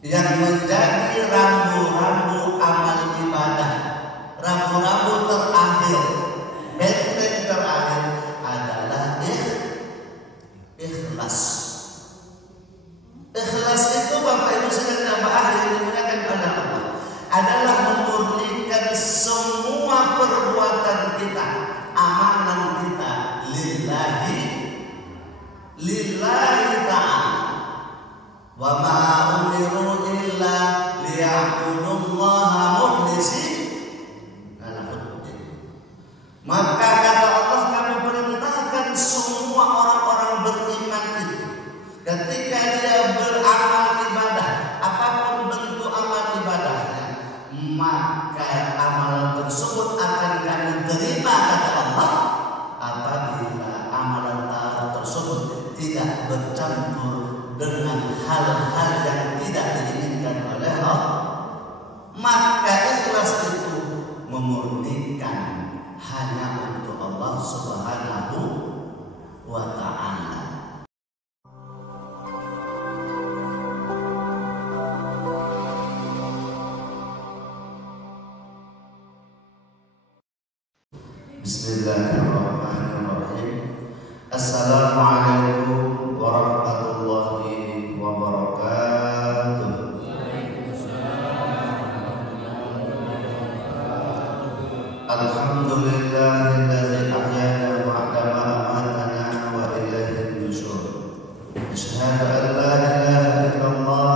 yang menjadi rambu-rambu amal ibadah, rambu-rambu terakhir, benteng terakhir adalah ikhlas. Ikhlas itu Bapak Ibu sekalian jamaah yang dimuliakan oleh Allah adalah memurnikan semua perbuatan kita, amalan kita lillahi ta'ala. Wa ma umiru illa liya'budullaha mukhlishin lahuddin. Maka kata Allah, kami perintahkan semua orang-orang beriman itu ketika dia beramal ibadah, apapun bentuk amal ibadahnya, maka amalan tersebut akan kami terima kata Allah apabila amalan tersebut tidak bercampur dengan hal-hal yang tidak diinginkan oleh Allah. Maka ikhlas itu memurnikan hanya untuk Allah Subhanahu wa ta'ala. Bismillahirrahmanirrahim. Assalamualaikum warahmatullahi wabarakatuh. Alhamdulillahilladzi ahyana ba'da ma amatana wa ilaihin nusyur. Asyhadu an la ilaha illallah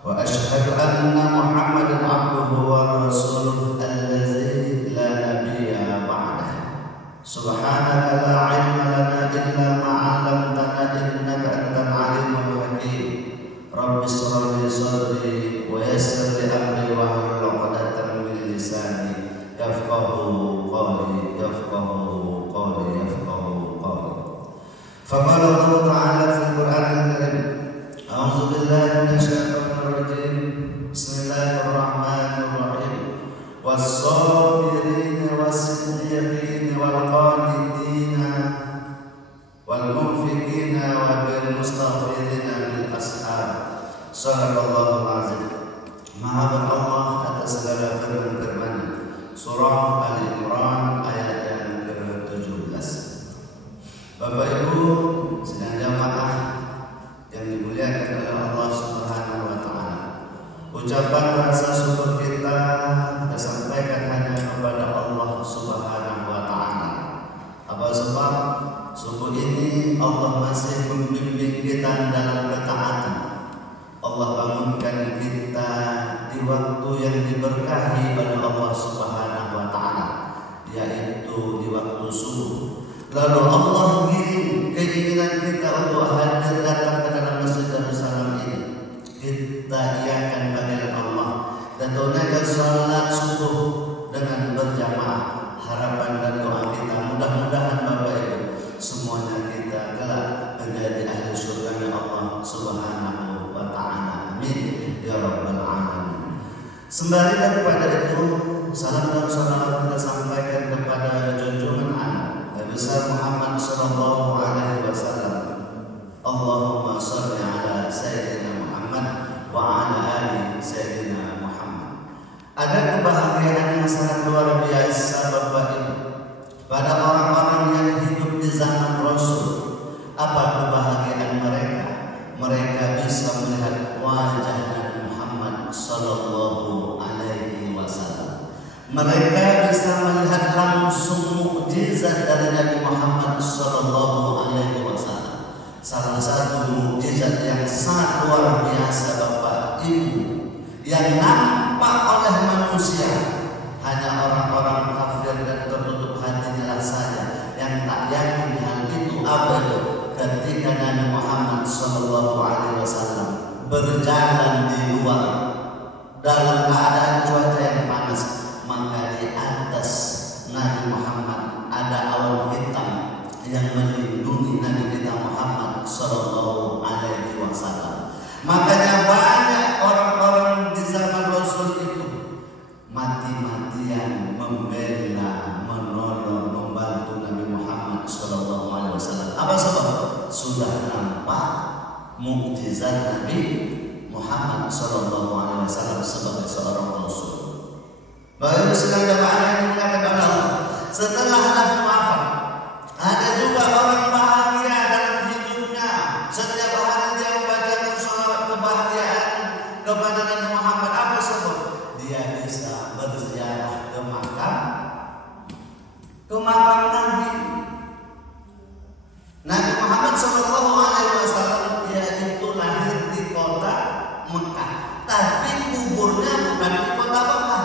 wa asyhadu anna Muhammadan abduhu wa rasuluh allazi la nabiyya ba'dah. Subhanaka la ilma lana illa ma 'allamtana innaka antal alimul hakim. Rabbi shrah li sadri wa yassir li amri wahlul 'uqdatam min lisani yafqahu qawli yafqahu qawli. Faqala Allah ta'ala fil Qur'anil Karim, a'udzu billahi minasyaitonir rajim. Bismillahirrahmanirrahim. Was-sabirina was-siddiqina wal-qanitina wal-munfiqina wa bil-mustaghfirina bil ashab. Shadaqallahul azim. Maha Allah atas segala firman-Firman. Surah Al-Imran ayat yang ke-17. Bapak Ibu sedang jamaah yang dimuliakan oleh Allah Subhanahu wa ta'ala, ucapan rasa syukur kita sampaikan hanya kepada Allah Subhanahu wa ta'ala. Apa sebab subuh ini Allah masih membimbing kita dalam ketaatan. Allah bangunkan kita di waktu yang diberkahi oleh Allah Subhanahu wa ta'ala, yaitu di waktu subuh. Lalu Allah ingin keinginan kita untuk hadir datang ke dalam Masjid Darussalam ini. Kita iakan panggilan Allah dan tunaikan salat subuh dengan berjamaah. Harapan dan doa kita mudah-mudahan Bapak Ibu semuanya kita kelak menjadi ahli surga Allah Subhanahu wa ta'ala. Amin ya rabbal alamin. Sembari daripada itu, salam dan salawat kita sampaikan kepada junjungan anak Nabi besar Muhammad sallallahu alaihi wasallam. Allahumma shalli ala sayyidina Muhammad wa ala ali sayyidina Muhammad. Ada kebahagiaan yang sangat luar biasa Bapak Ibu pada orang-orang yang hidup di zaman Rasul. Apa kebahagiaan mereka? Mereka bisa melihat wajah Nabi Muhammad sallallahu alaihi wasallam. Mereka bisa melihat langsung mukjizat dari Nabi Muhammad sallallahu alaihi wasallam. Salah satu mukjizat yang sangat luar biasa Bapak Ibu yang nampak oleh manusia, hanya orang-orang kafir dan tertutup hatinya saja yang tak yakin hal itu. Apa itu? Ketika Nabi Muhammad sallallahu alaihi wasallam berjalan di luar dalam keadaan cuaca yang panas, maka di atas Nabi Muhammad ada awan hitam yang melindungi Nabi kita Muhammad sallallahu alaihi wasallam. Makanya banyak orang-orang di zaman Rasul itu mati-matian membela, menolong, membantu Nabi Muhammad sallallahu alaihi wasallam. Apa sebab? Sudah nampak mukjizat Nabi Muhammad Muhammad SAW sebagai seorang Rasul. Bapak Ibu sedang jamaah yang dimuliakan oleh Allah. Setelah Nabi wafat, ada juga orang bahagia dalam hidupnya. Setiap hari dia membacakan sholawat kebahagiaan kepada Nabi Muhammad. Apa sebab? Dia bisa berziarah ke makam Nabi. Nabi Muhammad SAW dia itu lahir di kota Mekah, tapi kuburnya bukan di kota Mekah,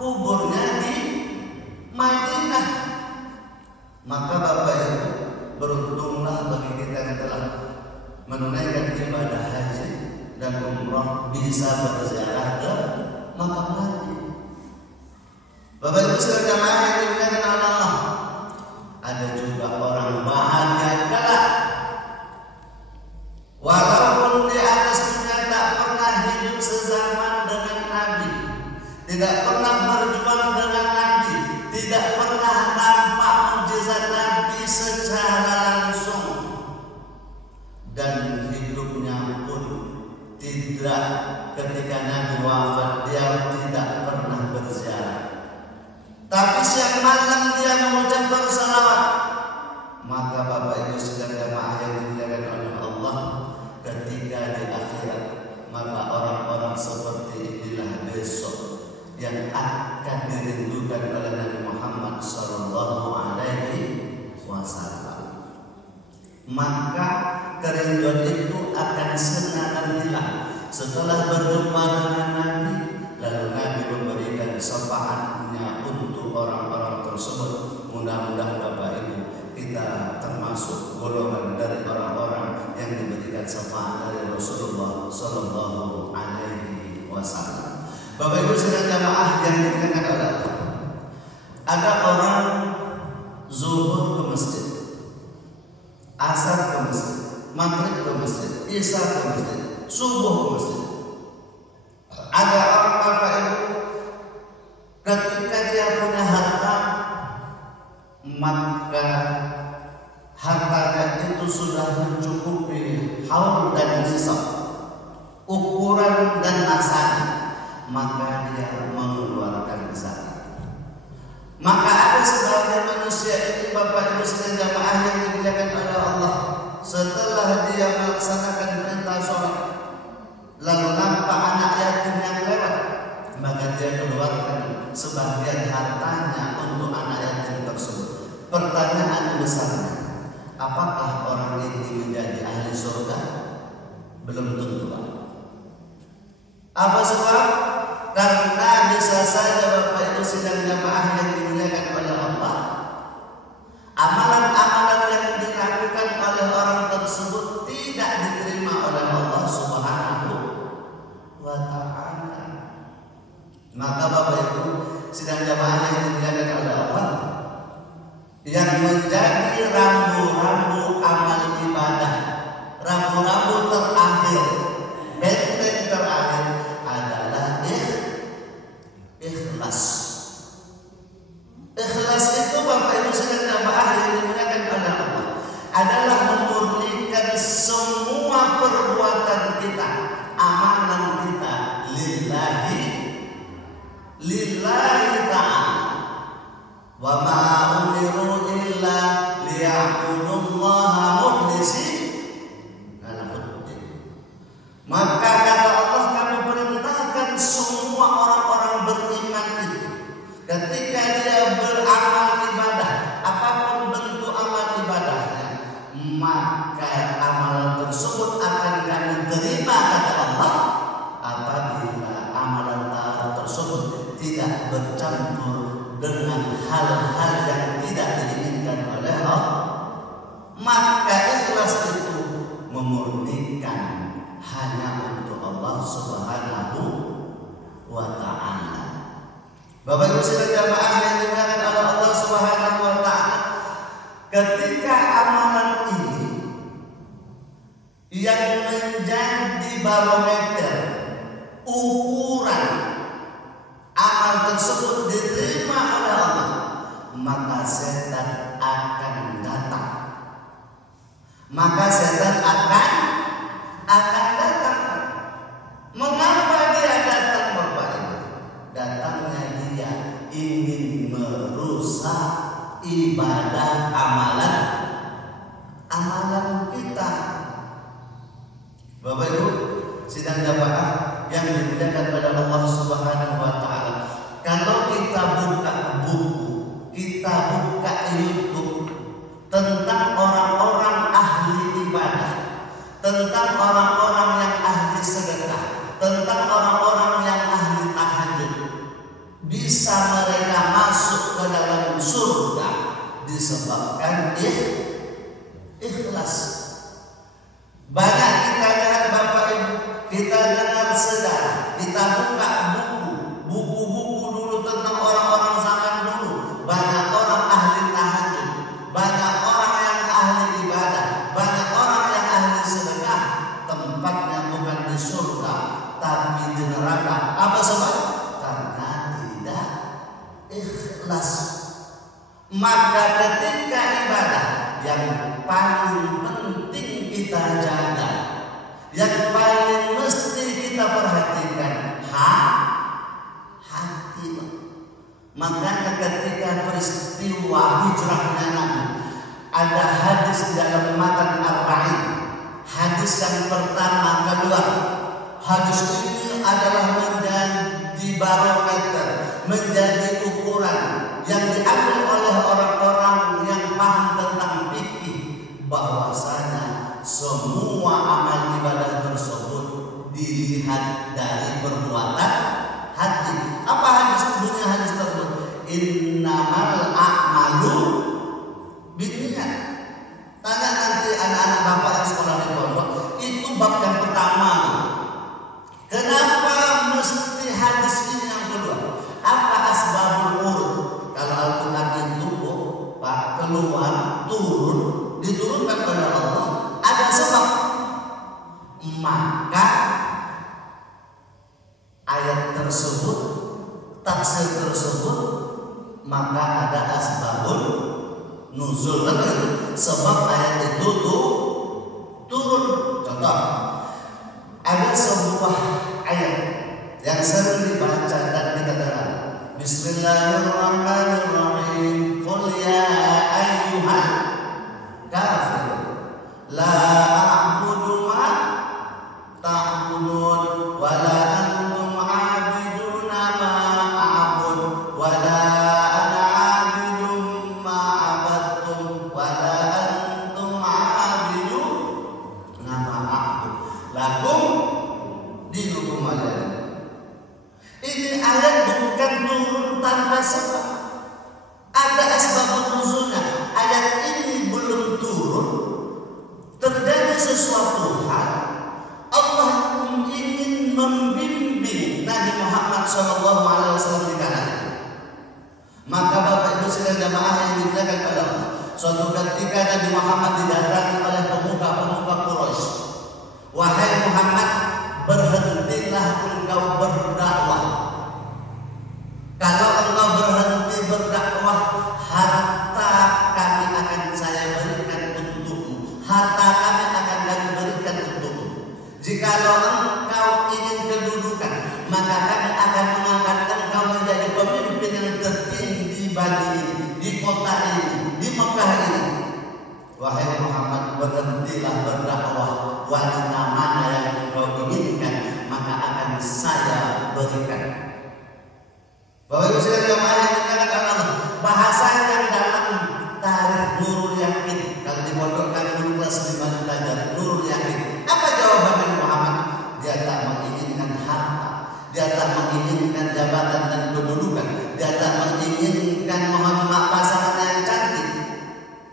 kuburnya di Madinah. Maka Bapak Ibu, beruntunglah bagi kita yang telah menunaikan ibadah haji dan umrah bisa berziarah ke makam Nabi. Bapak Ibu sekalian jamaah yang dimuliakan Allah, ada juga orang bahagia kelak, walaupun di atas dunia tak pernah hidup sezaman dengan Nabi, tidak pernah berjuang dengan Nabi, tidak pernah nampak mukjizat Nabi secara langsung, dan hidupnya pun tidak, ketika Nabi wafat dia tidak pernah berziarah. Tapi siang malam dia mengucapkan salawat. Maka Bapak Ibu sekalian jamaah yang dimuliakan oleh Allah, ketika di akhirat, maka orang-orang seperti inilah besok yang akan dirindukan oleh Nabi Muhammad SAW. Maka kerinduan itu akan senang hilang setelah berjumpa dengan Nabi. Lalu Nabi memberikan syafaatnya untuk orang-orang tersebut. Mudah-mudahan Bapak Ibu kita termasuk golongan dari orang-orang yang diberikan syafaat dari Rasulullah Sallallahu Alaihi Wasallam. Bapak Ibu sekalian jamaah yang dimuliakan oleh Allah, ada orang zuhur ke masjid, asar ke masjid, maghrib ke masjid, isya ke masjid, subuh ke masjid. Ada orang Bapak Ibu ketika dia punya harta, maka hartanya itu sudah mencukupi haul dan nisab, ukuran dan nasabnya, maka dia mengeluarkan zakat. Maka ada sebagian manusia ini Bapak Ibu sekalian jamaah yang dimuliakan oleh Allah, setelah dia melaksanakan perintah sholat, lalu nampak anak yatim yang lewat, maka dia keluarkan sebagian hartanya untuk anak yatim tersebut. Pertanyaan besarnya, apakah orang ini menjadi ahli surga? Belum tentu. Apa sebab? Karena bisa saja Bapak Ibu sedang jamaah yang dimuliakan oleh Allah, amalan-amalan yang dilakukan oleh orang tersebut tidak diterima oleh Allah Subhanahu wa Ta'ala. Maka Bapak Ibu sedang jamaah yang dimuliakan oleh Allah, yang menjadi rambu-rambu amal ibadah, rambu-rambu terakhir, benteng terakhir adalah ikhlas. Ikhlas itu Bapak Ibu sedang jamaah yang dimuliakan oleh Allah adalah memurnikan semua perbuatan kita, amalan kita lillahi ta'ala. Wa ma umiru illa liya'budullaha mukhlisina lahuddin. Maka kata Allah, kami perintahkan semua orang-orang beriman itu, ketika dia beramal ibadah, apapun bentuk amal ibadahnya, maka amalan tersebut akan kami terima, kata Allah, apabila amalan taat tersebut tidak bercampur dengan hal-hal yang tidak diinginkan oleh Allah. Maka ikhlas itu memurnikan hanya untuk Allah Subhanahu wa Ta'ala. Bapak Ibu sekalian jamaah yang dimuliakan oleh Allah Subhanahu wa Ta'ala, ketika amalan ini yang menjadi barometer, ukuran amal tersebut diterima oleh Allah, maka setan akan datang. Maka setan akan datang. Mengapa ibadah amalan kita. Bapak Ibu sidang jamaah yang dimuliakan oleh Allah Subhanahu wa taala, kalau kita buka buku, kita buka YouTube tentang orang-orang ahli ibadah, tentang orang-orang yang ahli sedekah, tentang orang-orang yang ahli tahajud, bisa mereka masuk ke dalam surga disebabkan ikhlas. Banyak kita lihat Bapak Ibu, kita dengar sejarah, kita buka buku-buku dulu tentang orang-orang zaman dulu. Banyak orang ahli tahajud, banyak orang yang ahli ibadah, banyak orang yang ahli sedekah. Tempatnya bukan di surga, tapi di neraka. Apa sebab? Karena tidak ikhlas. Maka ketika ibadah yang paling penting kita jaga, yang paling mesti kita perhatikan hati. Makanya ketika peristiwa hijrahnya Nabi, ada hadis dalam matan Arba'in. Hadis yang pertama keluar, hadis ini adalah menjadi barometer, menjadi ukuran yang diambil oleh orang-orang yang paham tentang fikih, bahwasanya semua amal ibadah tersebut dilihat dari perbuatan hati. Apa hadis bunyi hadis tersebut? Innamal a'malu binniyat. Tanya nanti anak-anak bapak yang sekolah di pondok, itu bab yang pertama. Kenapa mesti hadis ini yang kedua? Apa asbabul urud? Kalau Al-Quran itu Pak, keluar, turun, diturunkan oleh Allah, ada sebab. Maka ayat tersebut, tafsir tersebut, maka ada asbabul nuzul, sebab ayat itu turun. Contoh, ada sebuah ayat yang sering dibaca dan kita dengar. Bismillahirrahmanirrahim. Qul ya ayyuhan kafir la a'budu ma ta'budun wa la antum 'abiduna ma a'bud wa la ana 'abidun ma 'abadtum wa la antum 'abiduna ma a'bud lakum dinukum waliya. Ini ayat bukan turun tanpa sebab. Ada asbabun nuzulnya. Ayat ini belum turun, terjadi sesuatu hal. Allah ingin membimbing Nabi Muhammad SAW di kanan. Maka Bapak Ibu sekalian jamaah yang dimuliakan oleh Allah, suatu ketika Nabi Muhammad didatangi oleh pemuka-pemuka Quraisy. Wahai Muhammad, berhentilah engkau berdakwah. Kalau engkau berhenti berdakwah, harta kami akan saya berikan untukmu. Harta kami akan kami berikan untukmu. Jikalau engkau ingin kedudukan, maka kami akan mengangkat engkau menjadi pemimpin yang tertinggi di Bani ini, di kota ini, di Mekah ini. Wahai Muhammad, berhentilah berdakwah. Wanita mana yang engkau inginkan, maka akan saya berikan. Bapak Ibu sekalian jamaah yang dikatakan Allah, bahasa yang dalam tarikh Nurul Yakin, kalau dipondokkan dulu kelas 5 belajar Nurul Yakin. Apa jawaban Muhammad? Dia tak menginginkan harta, dia tak menginginkan jabatan dan kedudukan, dia tak menginginkan mohon maaf pasangan yang cantik,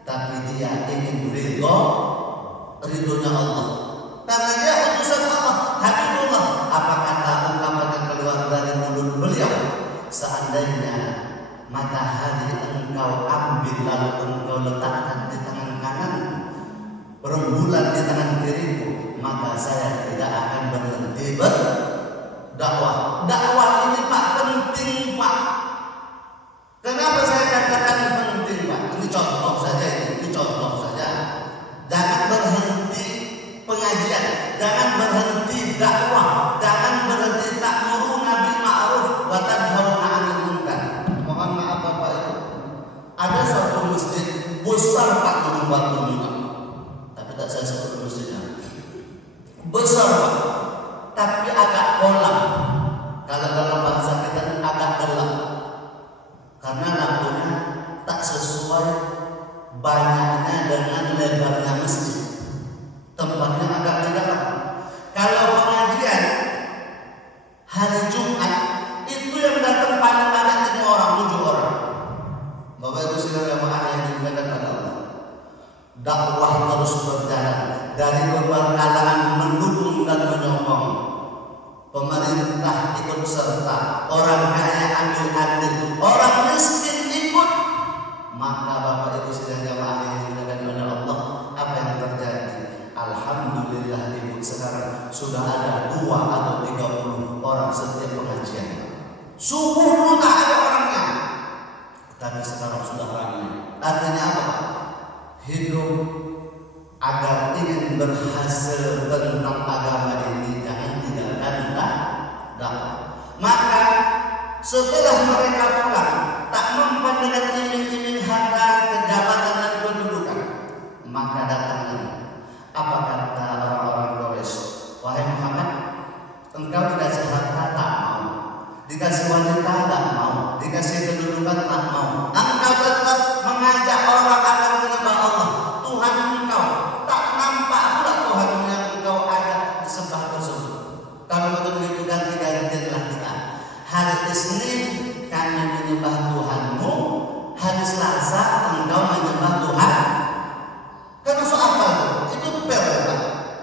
tapi dia ingin ridhonya Allah. Karena dia utusan Allah, Habibullah. Apa kata ungkapan yang keluar dari mulut beliau? Seandainya matahari engkau ambil lalu engkau letakkan di tangan kanan, rembulan di tangan kiriku, maka saya tidak akan berhenti berdakwah. Dakwah ini Pak penting Pak. Kenapa saya katakan penting Pak? Ini contoh saja, ini contoh saja. Jangan berhenti pengajian, jangan pemerintah ikut serta, orang kaya ambil andil, orang miskin ikut, maka Bapak Ibu sedang jamaah yang dimuliakan oleh Allah, apa yang terjadi? Alhamdulillah Ibu, sekarang sudah ada 2 atau 30 orang setiap pengajian. Subuh dulu tak ada orangnya, tapi sekarang sudah ramai. Artinya apa? Hidup agar ingin berhasil tentang agama ini jangan tinggalkan dakwah. Maka setelah mereka pulang tak mempan dengan iming-iming harta, kejabatan dan kedudukan, maka datang lagi. Apa kata orang-orang Quraisy? Wahai Muhammad, engkau dikasih harta tak mau, dikasih wanita tak mau, dikasih kedudukan tak mau, engkau tetap mengajak orang agar menyembah Allah Tuhan engkau. Tak nampak pula Tuhan yang engkau ajak disembah tersebut. Kalau begitu ganti-gantianlah kita. Hari Isnin kami menyembah Tuhanmu, hari Selasa engkau menyembah Tuhan. Kan masuk akal tuh? Itu fair ya Pak?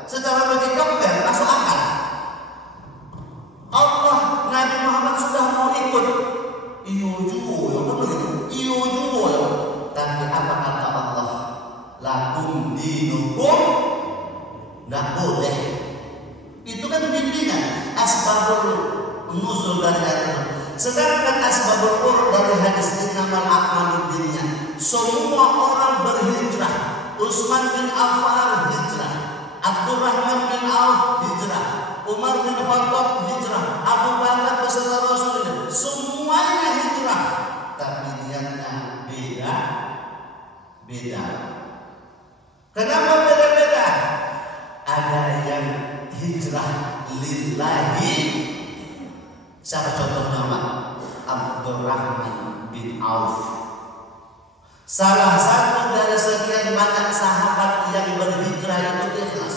Secara logika fair, masuk akal. Allah, Nabi Muhammad sudah mau ikut. Iyo juga ya, begitu. Iyo juga ya. Tapi apa kata Allah? Lakum dinukum, nggak boleh. Itu kan bimbingan asbabul nuzul dari ayat itu. Sedangkan asbabul urud dari hadis innamal a'malu binniyat. Semua orang berhijrah. Utsman bin Affan hijrah, Abdurrahman bin Auf hijrah, Umar bin Khattab hijrah, Abu Bakar beserta Rasulullah, semuanya hijrah. Tapi niatnya beda. Kenapa beda-beda? Ada yang hijrah lillahi. Siapa contohnya Pak? Abdurrahman bin Auf. Salah satu dari sekian banyak sahabat yang berhijrah itu ikhlas.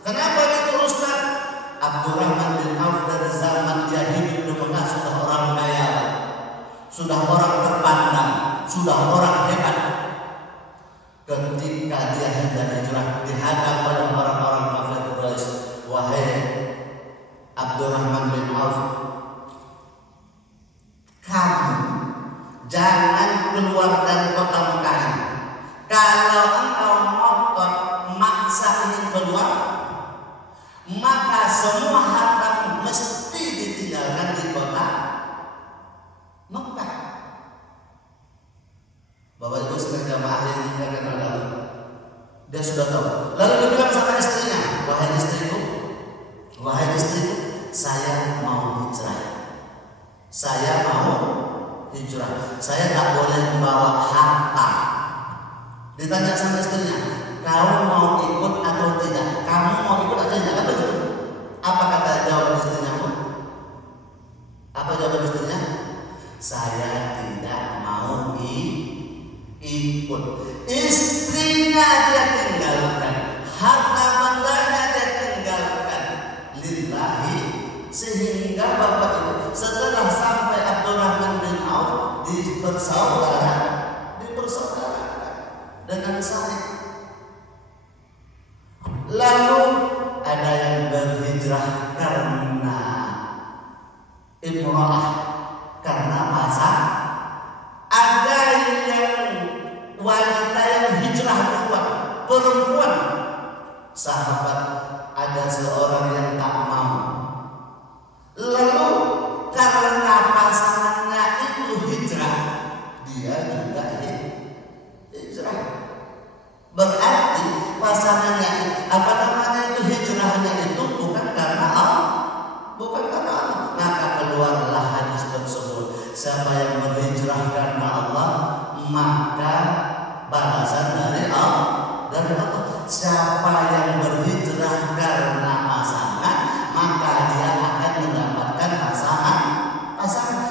Kenapa itu Ustaz? Abdurrahman bin Auf dari zaman dia hidup di Mekah sudah orang kaya, sudah orang terpandang, sudah orang hebat. Ketika dia hendak hijrah dihadap pada orang-orang kafir Quraisy, wahai Abdurrahman bin Auf, kamu jangan keluar dari kota Mekah ini. Kalau engkau ngotot maksa ingin keluar, maka semua hartamu mesti ditinggalkan di kota Mekah. Bapak Ibu sekalian jamaah yang dimuliakan oleh Allah, dia sudah tahu. Lalu dia bilang sama istrinya, wahai istriku, saya mau hijrah. Saya tak boleh membawa harta. Ditanya sama istrinya, kau mau ikut atau tidak? Kamu mau ikut atau tidak? Kan begitu. Apa kata jawaban istrinya? Apa jawaban istrinya? Saya tidak mau ikut. Istrinya dia tinggalkan, harta bendanya dia tinggalkan lillahi. Sehingga Bapak Ibu, setelah sampai Abdurrahman bin Auf dipersaudarakan dengan Sa'id. Lalu ada yang berhijrah karena imra'ah, karena pasangan. Ada yang wanita yang hijrah duluan, perempuan. Sahabat, ada seorang yang tak mau. Lalu karena pasangannya itu hijrah, dia juga hijrah. Berarti pasangannya itu hijrahnya itu bukan karena Allah. Maka keluarlah hadis tersebut. Siapa yang berhijrah karena Allah, maka balasan dari Allah. Siapa yang berhijrah karena pasangan, maka dia akan mendapatkan pasangan.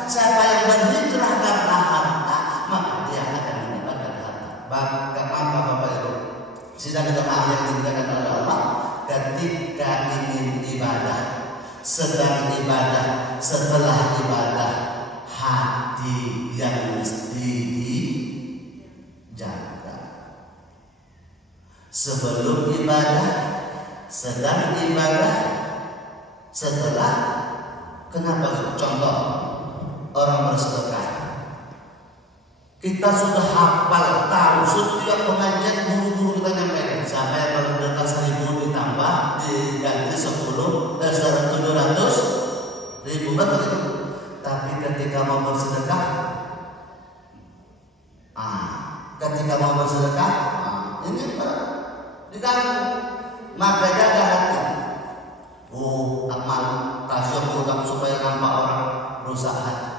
Siapa yang berhijrah karena harta, maka dia akan mendapatkan harta. Maka Bapak Ibu, sidang jemaah yang dimuliakan oleh Allah, ketika ingin ibadah, sedang ibadah, setelah ibadah, hati yang mesti dijaga. Sebelum ibadah, sedang ibadah, setelah kita sudah hafal, tahu setiap pengajian guru-guru kita nyampaikan. Siapa yang bersedekah 1.000 ditambah diganti 700.000 kan begitu. Tapi ketika mau bersedekah, ini diganggu. Maka jaga hati. Amal tasya hutang supaya nampak orang, rusak hati.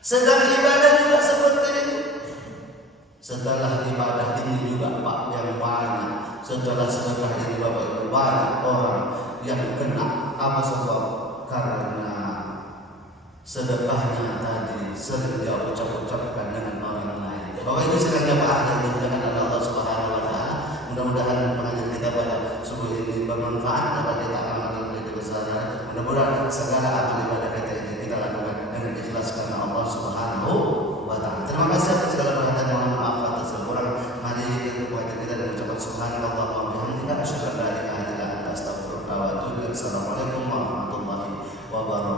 Sedang ibadah juga seperti itu. Setelah ibadah ini juga Pak yang banyak, setelah sedekah ini Bapak Ibu banyak orang yang kena apa sebab? Karena sedekahnya tadi sering dia ucap-ucapkan dengan orang lain. Bapak Ibu sekalian jamaah yang dimuliakan oleh Allah Subhanahu wa taala, mudah-mudahan pengajian kita pada subuh ini bermanfaat dapat kita amalkan menjadi kesadaran. Mudah-mudahan segala amal ibadah kita ini kita lakukan dengan ikhlas karena Allah Subhanahu wa taala. Terima kasih atas segala perhatian, mohon maaf atas kurang. Mari kita buat kita dan ucapkan subhanallah wa bihamdihi asyhadu an la ilaha illa anta astaghfiruka wa atubu ilaik. Assalamualaikum warahmatullahi wabarakatuh.